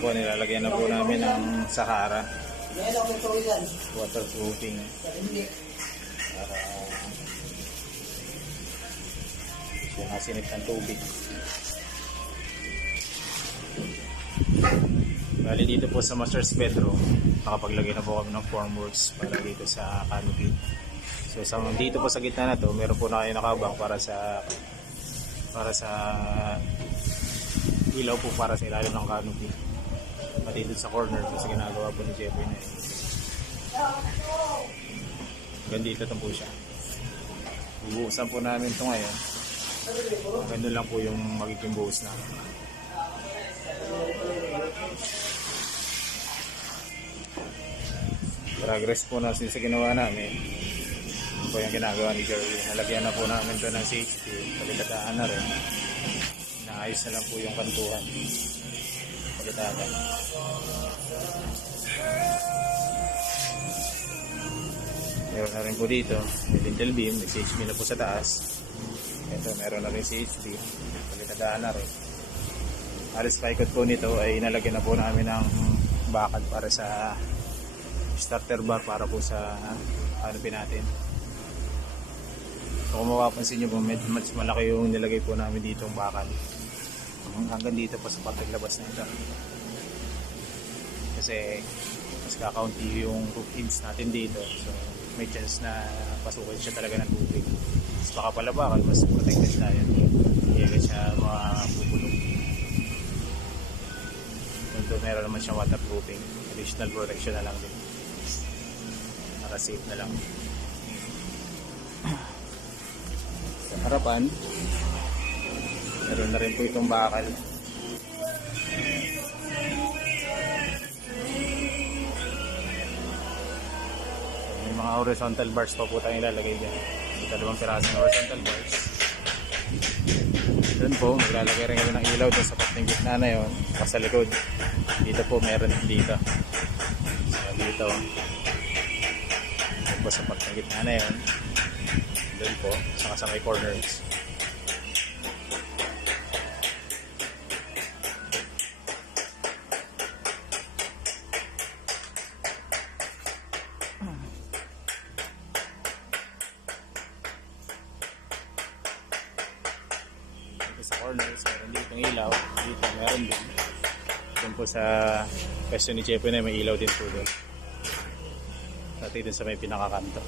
po, nilalagyan na po namin ng Sahara. Waterproofing. Para yung nasinip ng tubig. Bali dito po sa master's bedroom, nakapaglagay na po kami ng formworks para dito sa canopy. So dito po sa gitna na to, meron po na kayo nakabang para sa ilaw po para sa ilalim ng canopy. Pati dito sa corner kasi ginagawa po ni Jeffrey na yun. Gandito po siya. Bubuhusan po namin ito ngayon. Ganun lang po yung magiging buhos na. Progress po na sa ginawa namin. Ito po yung ginagawa ni Jerry. Nalagyan na po namin ito ng safety. Pagkataaan na rin. Naayos na lang po yung kantuhan. Pagkataaan. Meron na rin po dito. May lintel beam. May CHP na po sa taas. Ito meron na rin CHP. Pagkataaan na rin. Alis paikot po nito ay nalagyan na po namin ng bakal para sa starter bar para po sa canopy natin. So kung mapapansin nyo po, medyo mas malaki yung nilagay po namin dito yung bakal. Hanggang dito pa sa paglaglabas na ito. Kasi mas kakaunti yung roof hinge natin dito. So may chance na pasukin siya talaga ng tubig. Mas baka pala bakal, mas protected na yun. Hindi agad siya mabubulong. Ito meron naman siyang waterproofing. Additional protection na lang din. Naka-safe na lang. Sa harapan, meron na rin po itong bakal. May mga horizontal bars pa po tayong ilalagay dyan. May 2 pirasong horizontal bars. Doon po, maglalagay rin kami ng ilaw doon sa pateng gitna na yun. Sa likod. Dito po, meron dito. So, dito. Doon po sa pateng gitna na yun. Doon po, saka sa may corners. Sa corners, meron dito ng ilaw. Dito, meron din. Doon po sa pwesto ni Chepe na may ilaw din po doon. Pati din sa may pinakakanto.